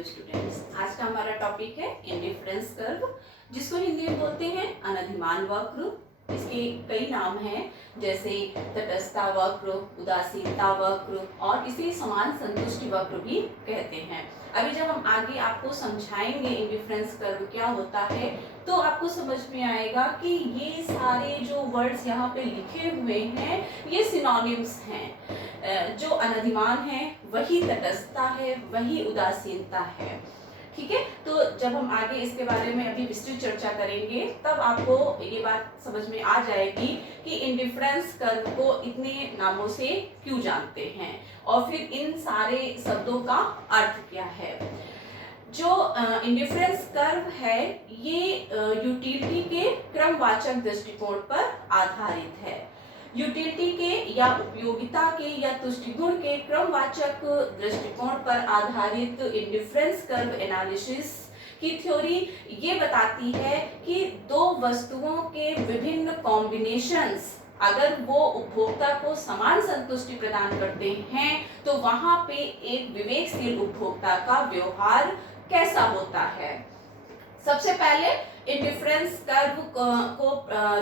Hello students, आज का हमारा टॉपिक है इंडिफरेंस कर्व, जिसको हिंदी में बोलते हैं अनधिमान वक्र। इसके कई नाम हैं, जैसे तटस्थता वक्र, उदासीनता वक्र और इसे समान संतुष्टि वक्र भी कहते हैं। अभी जब हम आगे आपको समझाएंगे इंडिफरेंस कर्व क्या होता है, तो आपको समझ में आएगा कि ये सारे जो वर्ड्स यहाँ पे लिखे हुए हैं ये सिनोनिम्स हैं। जो अनधिमान है वही तटस्थता है, वही उदासीनता है। ठीक है, तो जब हम आगे इसके बारे में अभी विस्तृत चर्चा करेंगे तब आपको ये बात समझ में आ जाएगी कि इंडिफरेंस कर्व को इतने नामों से क्यों जानते हैं और फिर इन सारे शब्दों का अर्थ क्या है। जो इंडिफरेंस कर्व है ये यूटिलिटी के क्रमवाचक दृष्टिकोण पर आधारित है। यूटिलिटी के या उपयोगिता के या तुष्टिगुण के क्रमवाचक दृष्टिकोण पर आधारित इंडिफरेंस कर्व एनालिसिस की थ्योरी ये बताती है कि दो वस्तुओं के विभिन्न कॉम्बिनेशंस अगर वो उपभोक्ता को समान संतुष्टि प्रदान करते हैं तो वहां पे एक विवेकशील उपभोक्ता का व्यवहार कैसा होता है। सबसे पहले इंडिफरेंस कर्व को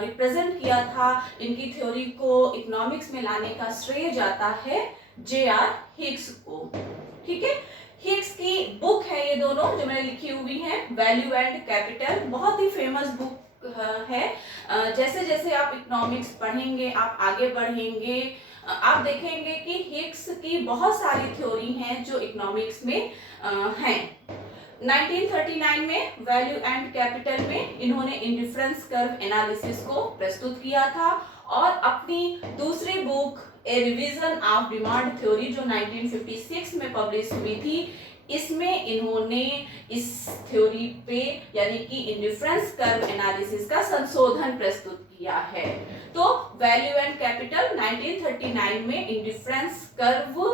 रिप्रेजेंट किया था, इनकी थ्योरी को इकोनॉमिक्स में लाने का श्रेय जाता है J.R. हिग्स को। ठीक है, हिग्स की बुक है ये दोनों जो मैंने लिखी हुई है, वैल्यू एंड कैपिटल, बहुत ही फेमस बुक है। जैसे जैसे आप इकोनॉमिक्स पढ़ेंगे, आप आगे बढ़ेंगे, आप देखेंगे कि हिग्स की बहुत सारी थ्योरी हैं जो इकोनॉमिक्स में हैं। 1939 में वैल्यू एंड कैपिटल में इन्होंने इंडिफरेंस कर्व एनालिसिस को प्रस्तुत किया था और अपनी दूसरी book A revision of demand theory जो 1956 में पब्लिश हुई थी, इसमें इन्होंने इस थ्योरी पे यानी कि इंडिफरेंस कर्व एनालिसिस का संशोधन प्रस्तुत किया है। तो वैल्यू एंड कैपिटल 1939 में इंडिफरेंस कर्व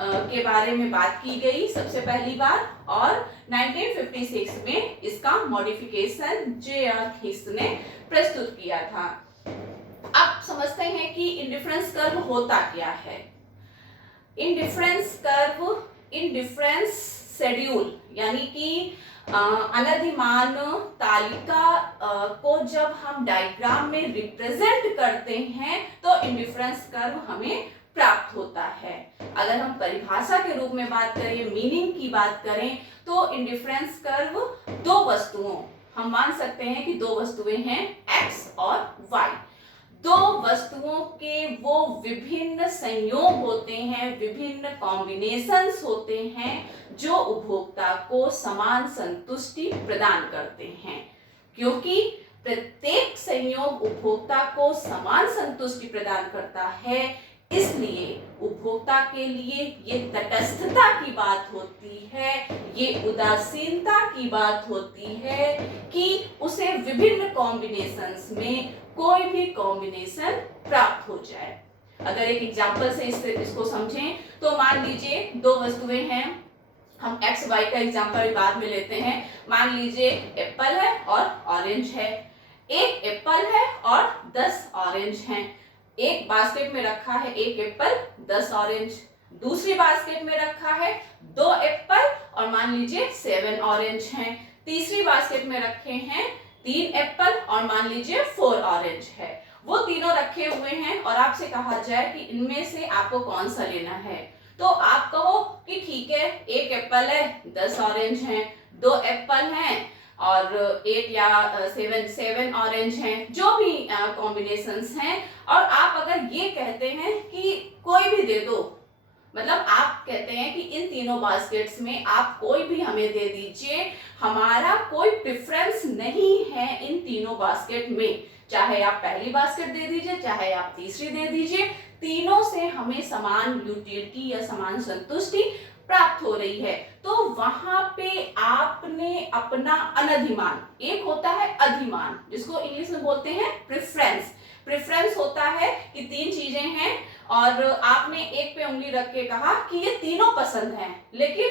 के बारे में बात की गई सबसे पहली बार और 1956 में इसका मॉडिफिकेशन J.R. हिग्स ने प्रस्तुत किया था। अब समझते हैं कि इंडिफरेंस कर्व होता क्या है। इंडिफरेंस कर्व इंडिफरेंस शेड्यूल यानी कि अनधिमान तालिका को जब हम डायग्राम में रिप्रेजेंट करते हैं तो इंडिफरेंस कर्व हमें प्राप्त होता है। अगर हम परिभाषा के रूप में बात करें, मीनिंग की बात करें, तो इंडिफरेंस कर्व दो वस्तुओं, हम मान सकते हैं कि दो वस्तुएं हैं x और y। दो वस्तुओं के वो विभिन्न संयोग होते हैं, विभिन्न कॉम्बिनेशंस होते हैं जो उपभोक्ता को समान संतुष्टि प्रदान करते हैं। क्योंकि प्रत्येक संयोग उपभोक्ता को समान संतुष्टि प्रदान करता है, इसलिए उपभोक्ता के लिए ये तटस्थता की बात होती है, ये उदासीनता की बात होती है कि उसे विभिन्न कॉम्बिनेशंस में कोई भी कॉम्बिनेशन प्राप्त हो जाए। अगर एक एग्जांपल से इसको समझें तो मान लीजिए दो वस्तुएं हैं, हम एक्स वाई का एग्जांपल बाद में लेते हैं। मान लीजिए एप्पल है और ऑरेंज है। एक एप्पल है और 10 ऑरेंज हैं। एक बास्केट में रखा है एक एप्पल 10 ऑरेंज, दूसरी बास्केट में रखा है 2 एप्पल और मान लीजिए 7 ऑरेंज हैं। तीसरी बास्केट में रखे हैं 3 एप्पल और मान लीजिए 4 ऑरेंज है। वो तीनों रखे हुए हैं और आपसे कहा जाए कि इनमें से आपको कौन सा लेना है, तो आप कहो कि ठीक है, एक एप्पल है 10 ऑरेंज हैं, 2 एप्पल हैं और 8 या 7 ऑरेंज हैं, जो भी कॉम्बिनेशंस हैं। और आप अगर ये कहते हैं कि कोई भी दे दो, मतलब आप कहते हैं कि इन तीनों बास्केट्स में आप कोई भी हमें दे दीजिए, हमारा कोई प्रेफरेंस नहीं है इन तीनों बास्केट में, चाहे आप पहली बास्केट दे दीजिए चाहे आप तीसरी दे दीजिए, तीनों से हमें समान यूटिलिटी या समान संतुष्टि प्राप्त हो रही है, तो वहां पे आपने अपना अनधिमान, एक होता है अधिमान जिसको इंग्लिश में बोलते हैं प्रेफरेंस। प्रेफरेंस होता है कि तीन चीजें हैं और आपने एक पे उंगली रख के कहा कि ये तीनों पसंद हैं लेकिन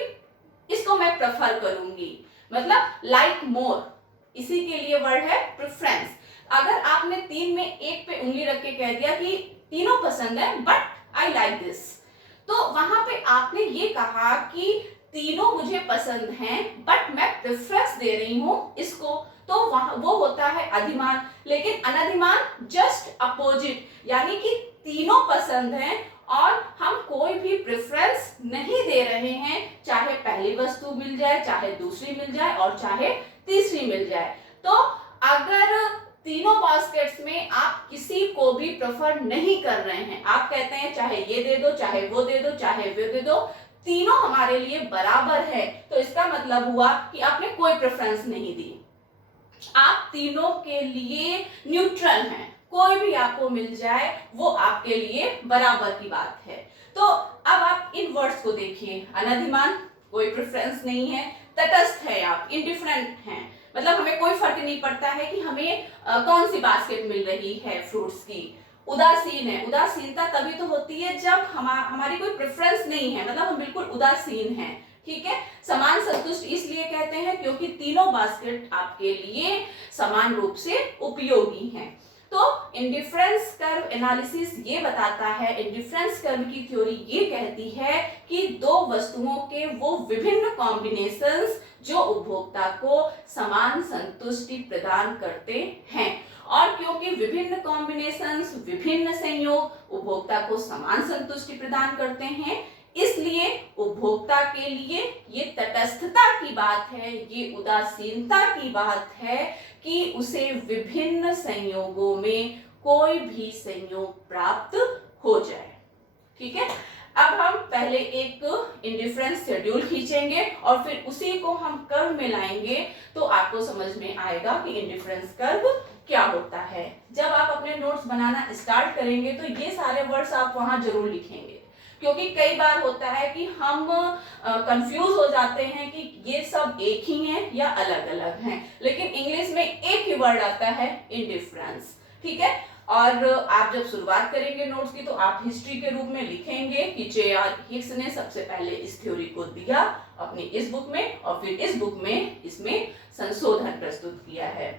इसको मैं प्रेफर करूंगी, मतलब लाइक मोर, इसी के लिए वर्ड है प्रेफरेंस। अगर आपने तीन में एक पे उंगली रख के कह दिया कि तीनों पसंद है बट आई लाइक दिस, तो वहां पे आपने ये कहा कि तीनों मुझे पसंद हैं बट मैं प्रेफरेंस दे रही हूं इसको, तो वहां वो होता है अधिमान। लेकिन अनधिमान जस्ट अपोजिट, यानी कि तीनों पसंद हैं और हम कोई भी प्रेफरेंस नहीं दे रहे हैं, चाहे पहली वस्तु मिल जाए, चाहे दूसरी मिल जाए और चाहे तीसरी मिल जाए। तो अगर तीनों बास्केट्स में आप किसी को भी प्रेफर नहीं कर रहे हैं, आप कहते हैं चाहे ये दे दो, चाहे वो दे दो, चाहे वो दे दो, तीनों हमारे लिए बराबर है, तो इसका मतलब हुआ कि आपने कोई प्रेफरेंस नहीं दी, आप तीनों के लिए न्यूट्रल हैं, कोई भी आपको मिल जाए वो आपके लिए बराबर की बात है। तो अब आप इन वर्ड्स को देखिए, अनधिमान कोई प्रेफरेंस नहीं है, तटस्थ है आप, इंडिफरेंट हैं, मतलब हमें कोई फर्क नहीं पड़ता है कि हमें कौन सी बास्केट मिल रही है फ्रूट्स की। उदासीन है, उदासीनता तभी तो होती है जब हमारी कोई प्रेफरेंस नहीं है, मतलब हम बिल्कुल उदासीन हैं, ठीक है। समान संतुष्ट इसलिए कहते हैं क्योंकि तीनों बास्केट आपके लिए समान रूप से उपयोगी हैं। तो इंडिफरेंस कर्व एनालिसिस ये बताता है, इंडिफरेंस कर्व की थ्योरी ये कहती है कि दो वस्तुओं के वो विभिन्न कॉम्बिनेशंस जो उपभोक्ता को समान संतुष्टि प्रदान करते हैं, और क्योंकि विभिन्न कॉम्बिनेशंस, विभिन्न संयोग उपभोक्ता को समान संतुष्टि प्रदान करते हैं, इसलिए उपभोक्ता के लिए ये तटस्थता की बात है, ये उदासीनता की बात है कि उसे विभिन्न संयोगों में कोई भी संयोग प्राप्त हो जाए, ठीक है। अब हम पहले एक इंडिफरेंस शेड्यूल खींचेंगे और फिर उसी को हम कर्व में लाएंगे, तो आपको समझ में आएगा कि इंडिफरेंस कर्व क्या होता है। जब आप अपने नोट्स बनाना स्टार्ट करेंगे तो ये सारे वर्ड्स आप वहां जरूर लिखेंगे, क्योंकि कई बार होता है कि हम कंफ्यूज हो जाते हैं कि ये सब एक ही हैं या अलग अलग हैं, लेकिन इंग्लिश में एक ही वर्ड आता है, इंडिफरेंस, ठीक है। और आप जब शुरुआत करेंगे नोट्स की तो आप हिस्ट्री के रूप में लिखेंगे कि जे.आर. हिक्स ने सबसे पहले इस थ्योरी को दिया अपनी इस बुक में, और फिर इस बुक में इसमें संशोधन प्रस्तुत किया है।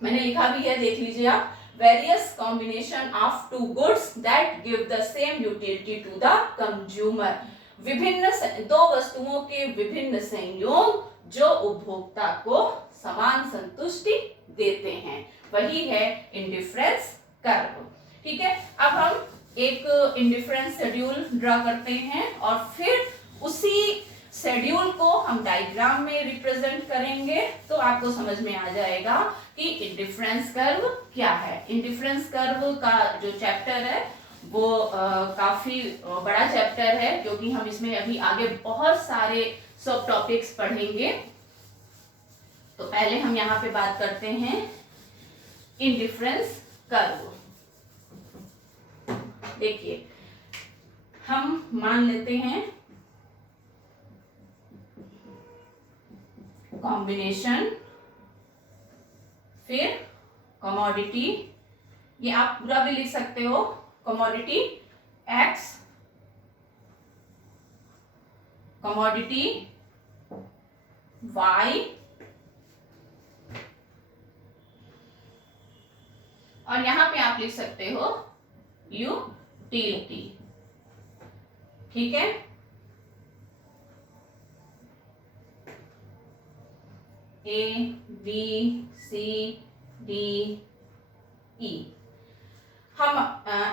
मैंने लिखा भी है, देख लीजिए आप, various combination of two goods that give the same utility to the consumer, विभिन्न दो वस्तुओं के विभिन्न संयोग जो उपभोक्ता को समान संतुष्टि देते हैं, वही है इंडिफरेंस कर्व, ठीक है। अब हम एक इंडिफरेंस शेड्यूल ड्रा करते हैं और फिर उसी शेड्यूल को हम डायग्राम में रिप्रेजेंट करेंगे, तो आपको समझ में आ जाएगा कि इंडिफरेंस कर्व क्या है। इंडिफरेंस कर्व का जो चैप्टर है वो काफी बड़ा चैप्टर है, क्योंकि हम इसमें अभी आगे बहुत सारे सब टॉपिक्स पढ़ेंगे। तो पहले हम यहाँ पे बात करते हैं इंडिफरेंस कर्व। देखिए, हम मान लेते हैं कॉम्बिनेशन, फिर कमोडिटी, ये आप पूरा भी लिख सकते हो, कमोडिटी एक्स, कमोडिटी वाई, और यहां पे आप लिख सकते हो यूटिलिटी, ठीक है। ए बी सी डी ई, हम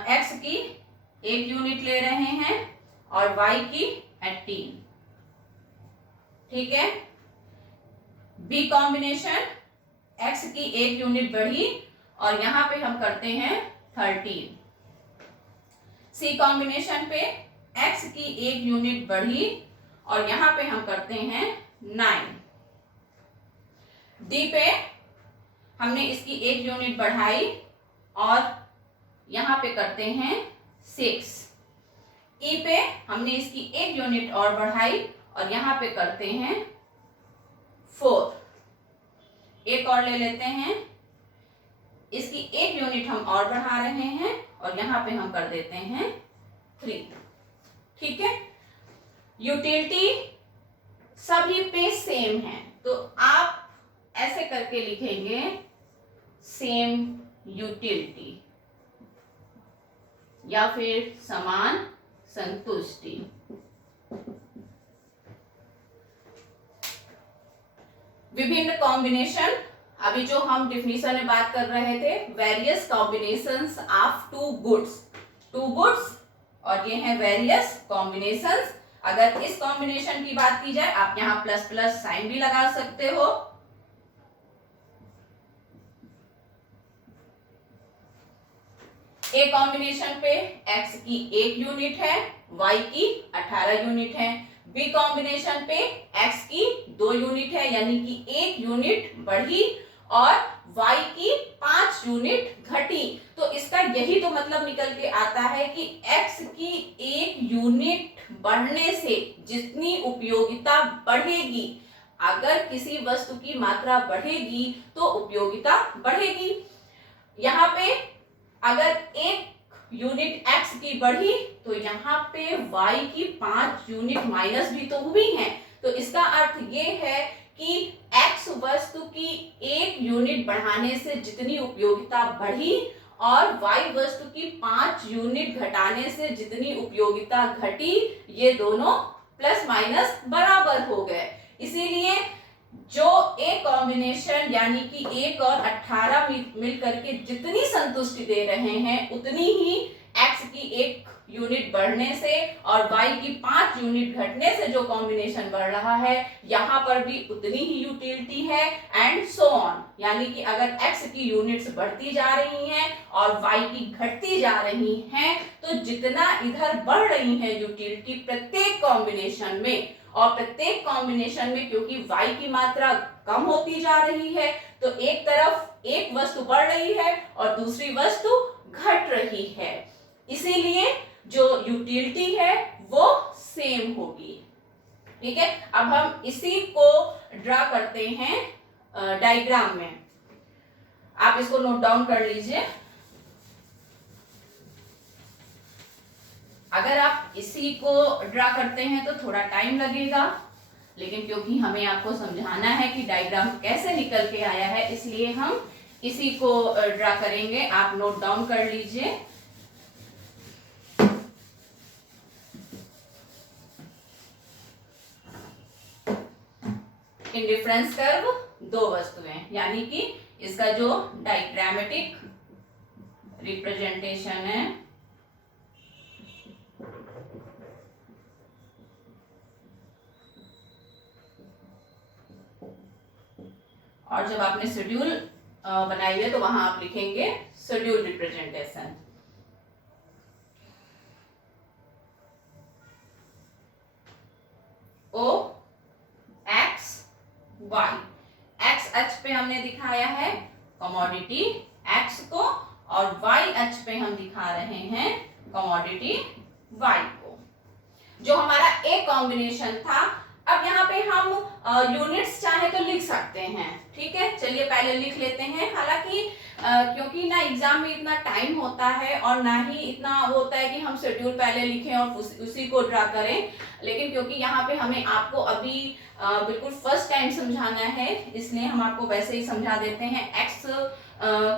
एक्स की 1 यूनिट ले रहे हैं और वाई की 18, ठीक है। बी कॉम्बिनेशन, एक्स की 1 यूनिट बढ़ी और यहां पे हम करते हैं 13। सी कॉम्बिनेशन पे एक्स की 1 यूनिट बढ़ी और यहां पे हम करते हैं 9। डी पे हमने इसकी 1 यूनिट बढ़ाई और यहां पे करते हैं 6। ई पे हमने इसकी 1 यूनिट और बढ़ाई और यहां पे करते हैं 4। एक और ले लेते हैं, इसकी 1 यूनिट हम और बढ़ा रहे हैं और यहां पे हम कर देते हैं 3, ठीक है। यूटिलिटी सभी पे सेम है, तो आप ऐसे करके लिखेंगे सेम यूटिलिटी या फिर समान संतुष्टि। विभिन्न कॉम्बिनेशन, अभी जो हम डिफिनीशन में बात कर रहे थे, various combinations of two goods और ये है वेरियस कॉम्बिनेशंस। अगर इस कॉम्बिनेशन की बात की जाए, आप यहाँ प्लस प्लस साइन भी लगा सकते हो। ए कॉम्बिनेशन पे x की 1 यूनिट है, y की 18 यूनिट है। बी कॉम्बिनेशन पे x की 2 यूनिट है, यानी कि 1 यूनिट बढ़ी और y की 5 यूनिट घटी। तो इसका यही तो मतलब निकल के आता है कि x की 1 यूनिट बढ़ने से जितनी उपयोगिता बढ़ेगी, अगर किसी वस्तु की मात्रा बढ़ेगी तो उपयोगिता बढ़ेगी। यहाँ पे अगर 1 यूनिट x की बढ़ी तो यहाँ पे y की 5 यूनिट माइनस भी तो हुई है। तो इसका अर्थ ये है कि x वस्तु की 1 यूनिट बढ़ाने से जितनी उपयोगिता बढ़ी और y वस्तु की 5 यूनिट घटाने से जितनी उपयोगिता घटी, ये दोनों प्लस माइनस बराबर हो गए। इसीलिए जो ए कॉम्बिनेशन यानी कि 1 और 18 मिल करके जितनी संतुष्टि दे रहे हैं, उतनी ही x की 1 यूनिट बढ़ने से और y की 5 यूनिट घटने से जो कॉम्बिनेशन बढ़ रहा है, यहाँ पर भी उतनी ही यूटिलिटी है एंड सो ऑन। यानी कि अगर x की यूनिट्स बढ़ती जा रही हैं और y की घटती जा रही हैं, तो जितना इधर बढ़ रही है यूटिलिटी प्रत्येक कॉम्बिनेशन में, और प्रत्येक कॉम्बिनेशन में क्योंकि y की मात्रा कम होती जा रही है, तो एक तरफ एक वस्तु बढ़ रही है और दूसरी वस्तु घट रही है। इसीलिए जो यूटिलिटी है वो सेम होगी। ठीक है, अब हम इसी को ड्रा करते हैं डायग्राम में। आप इसको नोट डाउन कर लीजिए। अगर आप इसी को ड्रा करते हैं तो थोड़ा टाइम लगेगा, लेकिन क्योंकि हमें आपको समझाना है कि डायग्राम कैसे निकल के आया है, इसलिए हम इसी को ड्रा करेंगे। आप नोट डाउन कर लीजिए। इंडिफरेंस कर्व 2 वस्तुएं, यानी कि इसका जो डायग्रामेटिक रिप्रेजेंटेशन है, और जब आपने शेड्यूल बनाई है तो वहां आप लिखेंगे शेड्यूल रिप्रेजेंटेशन। ओ एक्स वाई, एक्स अक्ष पे हमने दिखाया है कमोडिटी एक्स को और वाई अक्ष पे हम दिखा रहे हैं कमोडिटी वाई को। जो हमारा ए कॉम्बिनेशन था, अब यहाँ पे हम यूनिट्स चाहे तो लिख सकते हैं। ठीक है, चलिए पहले लिख लेते हैं। हालांकि क्योंकि ना एग्जाम में इतना टाइम होता है और ना ही इतना होता है कि हम शेड्यूल पहले लिखें और उसी को ड्रा करें, लेकिन क्योंकि यहाँ पे हमें आपको अभी बिल्कुल फर्स्ट टाइम समझाना है, इसलिए हम आपको वैसे ही समझा देते हैं। एक्स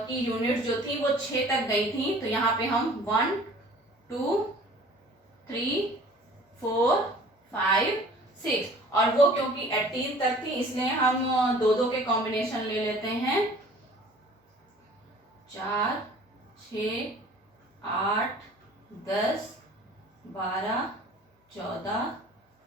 की यूनिट जो थी वो 6 तक गई थी, तो यहाँ पे हम 1 2 3 4 5 6, और वो क्योंकि 18 तक थी इसलिए हम 2-2 के कॉम्बिनेशन ले लेते हैं। 4 6 8 10 12 14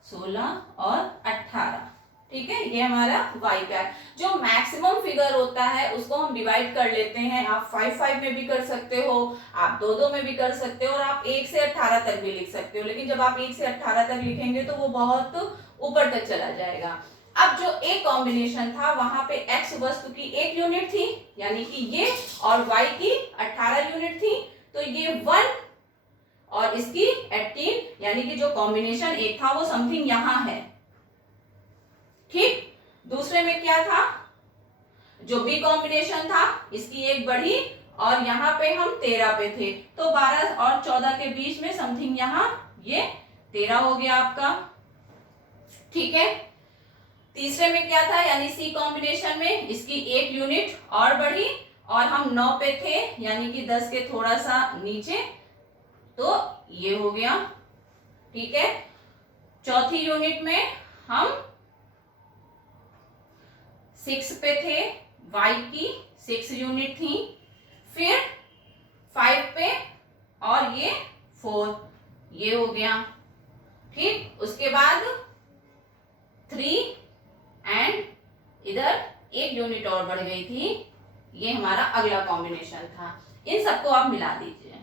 16 और 18। ठीक है, ये हमारा वाई का जो मैक्सिमम फिगर होता है उसको हम डिवाइड कर लेते हैं। आप 5-5 में भी कर सकते हो, आप 2-2 में भी कर सकते हो, और आप 1 से 18 तक भी लिख सकते हो। लेकिन जब आप 1 से 18 तक लिखेंगे तो वो बहुत ऊपर तक चला जाएगा। अब जो ए कॉम्बिनेशन था वहां पे एक्स वस्तु की 1 यूनिट थी, यानी कि ये, और वाई की 18 यूनिट थी, तो ये 1 और इसकी 18, यानी कि जो कॉम्बिनेशन एक था वो समथिंग यहां है। ठीक, दूसरे में क्या था, जो बी कॉम्बिनेशन था, इसकी 1 बढ़ी और यहाँ पे हम 13 पे थे, तो 12 और 14 के बीच में समथिंग यहाँ ये 13 हो गया आपका। ठीक है, तीसरे में क्या था, यानी सी कॉम्बिनेशन में इसकी 1 यूनिट और बढ़ी और हम 9 पे थे, यानी कि 10 के थोड़ा सा नीचे, तो ये हो गया। ठीक है, चौथी यूनिट में हम 6 पे थे, y की 6 यूनिट थी, फिर 5 पे और ये 4, ये हो गया। ठीक, उसके बाद 3 एंड इधर 1 यूनिट और बढ़ गई थी, ये हमारा अगला कॉम्बिनेशन था। इन सबको आप मिला दीजिए।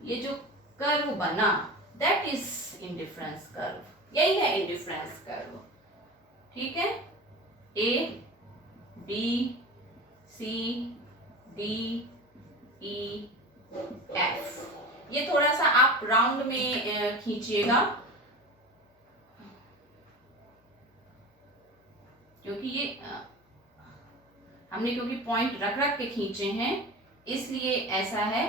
ये जो कर्व बना दैट इज इंडिफरेंस कर्व, यही है इंडिफरेंस कर्व। ठीक है, A B C D E F, ये थोड़ा सा आप राउंड में खींचिएगा, क्योंकि ये हमने क्योंकि पॉइंट रख रख के खींचे हैं इसलिए ऐसा है।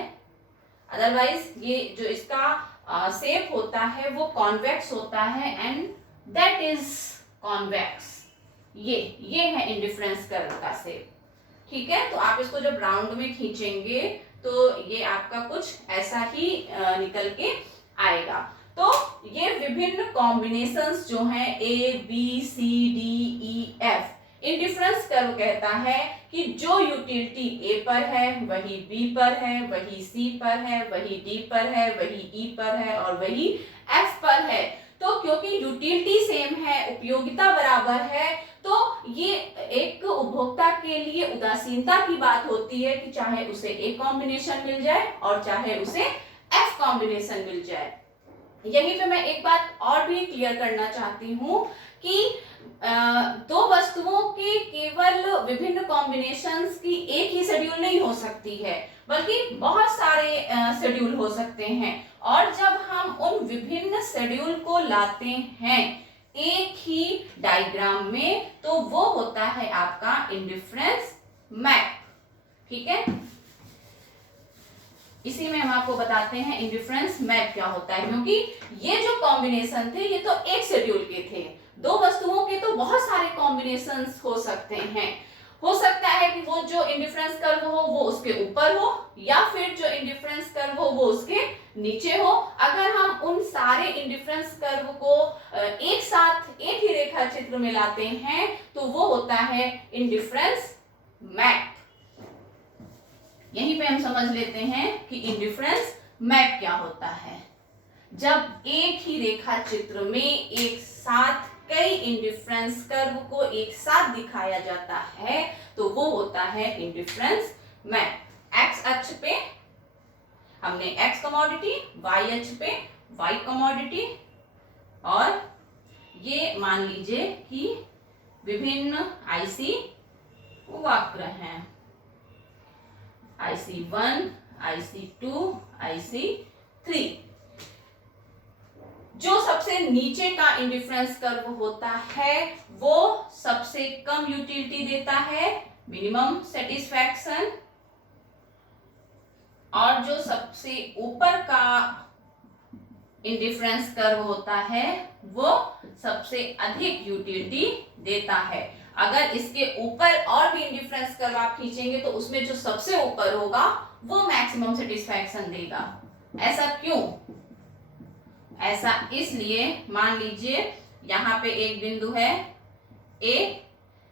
अदरवाइज ये जो इसका शेप होता है वो कॉन्वेक्स होता है एंड दैट इज कॉन्वेक्स। ये है इंडिफरेंस कर्व का शेप। ठीक है, तो आप इसको जब राउंड में खींचेंगे तो ये आपका कुछ ऐसा ही निकल के आएगा। तो ये विभिन्न कॉम्बिनेशंस जो हैं A B C D E F, indifference curve कहता है कि जो यूटिलिटी ए पर है वही बी पर है, वही सी पर है, वही डी पर है, वही ई पर है और वही एफ पर है। तो क्योंकि यूटिलिटी सेम है, उपयोगिता बराबर है, तो ये एक उपभोक्ता के लिए उदासीनता की बात होती है कि चाहे उसे ए कॉम्बिनेशन मिल जाए और चाहे उसे एफ कॉम्बिनेशन मिल जाए। यहीं पे मैं एक बात और भी क्लियर करना चाहती हूँ कि दो वस्तुओं के केवल विभिन्न कॉम्बिनेशंस की एक ही शेड्यूल नहीं हो सकती है, बल्कि बहुत सारे शेड्यूल हो सकते हैं। और जब हम उन विभिन्न शेड्यूल को लाते हैं एक ही डायग्राम में तो वो होता है आपका इंडिफरेंस मैप। ठीक है, इसी में हम आपको बताते हैं इंडिफरेंस मैप क्या होता है, क्योंकि ये जो कॉम्बिनेशन थे ये तो एक शेड्यूल के थे, दो वस्तुओं के तो बहुत सारे कॉम्बिनेशंस हो सकते हैं। हो सकता है कि वो जो इंडिफरेंस कर्व हो वो उसके ऊपर हो या फिर जो इंडिफरेंस कर्व हो वो उसके नीचे हो। अगर हम उन सारे इंडिफरेंस कर्व को एक साथ एक ही रेखा चित्र में लाते हैं तो वो होता है इंडिफरेंस मैप। यहीं पे हम समझ लेते हैं कि इंडिफरेंस मैप क्या होता है। जब एक ही रेखा चित्र में एक साथ कई इंडिफरेंस कर्व को एक साथ दिखाया जाता है तो वो होता है इंडिफरेंस मैप। एक्स अक्ष पे हमने एक्स कमोडिटी, वाई अक्ष पे वाई कमोडिटी, और ये मान लीजिए कि विभिन्न आईसी वक्र हैं, IC1, IC2, IC3। जो सबसे नीचे का इंडिफरेंस कर्व होता है वो सबसे कम यूटिलिटी देता है, मिनिमम सेटिस्फैक्शन, और जो सबसे ऊपर का इंडिफरेंस कर्व होता है वो सबसे अधिक यूटिलिटी देता है। अगर इसके ऊपर और भी इंडिफरेंस कर्व आप खींचेंगे तो उसमें जो सबसे ऊपर होगा वो मैक्सिमम सेटिस्फैक्शन देगा। ऐसा क्यों? ऐसा इसलिए, मान लीजिए यहाँ पे एक बिंदु है A,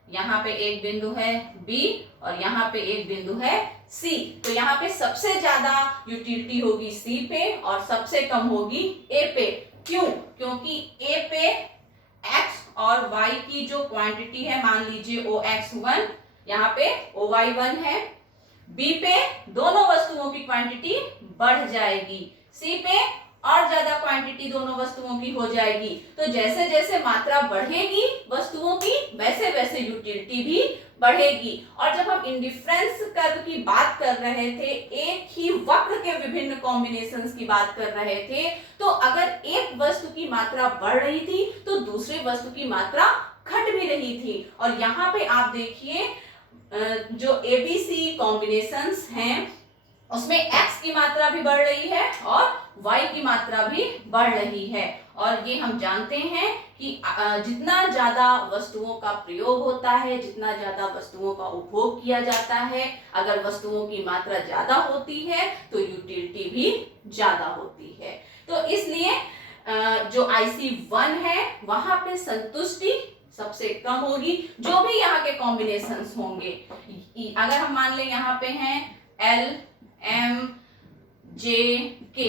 यहाँ पे एक बिंदु है B और यहाँ पे एक बिंदु है C। तो यहाँ पे सबसे ज्यादा यूटिलिटी होगी C पे और सबसे कम होगी A पे। क्यों? क्योंकि A पे X और Y की जो क्वांटिटी है, मान लीजिए OX1, यहाँ पे OY1 है। B पे दोनों वस्तुओं की क्वांटिटी बढ़ जाएगी, C पे और ज्यादा क्वांटिटी दोनों वस्तुओं की हो जाएगी। तो जैसे जैसे मात्रा बढ़ेगी वस्तुओं की वैसे वैसे यूटिलिटी भी बढ़ेगी। और जब हम इंडिफरेंस कर्व की बात कर रहे थे, एक ही वक्र के विभिन्न कॉम्बिनेशंस की बात कर रहे थे, तो अगर एक वस्तु की मात्रा बढ़ रही थी तो दूसरी वस्तु की मात्रा घट भी रही थी। और यहाँ पे आप देखिए जो ABC कॉम्बिनेशंस हैं उसमें X की मात्रा भी बढ़ रही है और Y की मात्रा भी बढ़ रही है। और ये हम जानते हैं कि जितना ज्यादा वस्तुओं का प्रयोग होता है, जितना ज्यादा वस्तुओं का उपभोग किया जाता है, अगर वस्तुओं की मात्रा ज्यादा होती है तो यूटिलिटी भी ज्यादा होती है। तो इसलिए जो IC1 है वहां पे संतुष्टि सबसे कम होगी। जो भी यहाँ के कॉम्बिनेशंस होंगे, अगर हम मान लें यहाँ पे हैं L M J K,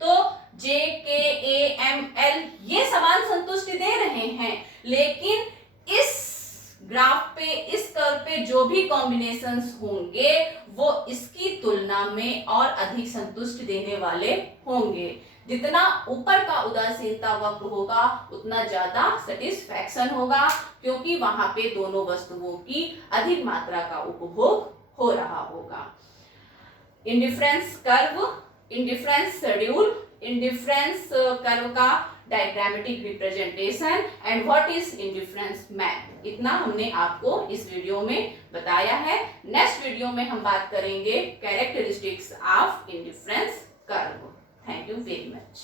तो J K A M L ये समान संतुष्टि दे रहे हैं, लेकिन इस ग्राफ पे, इस कर्व पे जो भी कॉम्बिनेशंस होंगे वो इसकी तुलना में और अधिक संतुष्टि देने वाले होंगे। जितना ऊपर का उदासीनता वक्र होगा उतना ज्यादा सेटिस्फैक्शन होगा, क्योंकि वहां पे दोनों वस्तुओं की अधिक मात्रा का उपभोग हो रहा होगा। Indifference curve, indifference schedule, indifference curve का diagrammatic representation and what is indifference map, इतना हमने आपको इस वीडियो में बताया है। नेक्स्ट वीडियो में हम बात करेंगे characteristics of indifference curve. Thank you very much.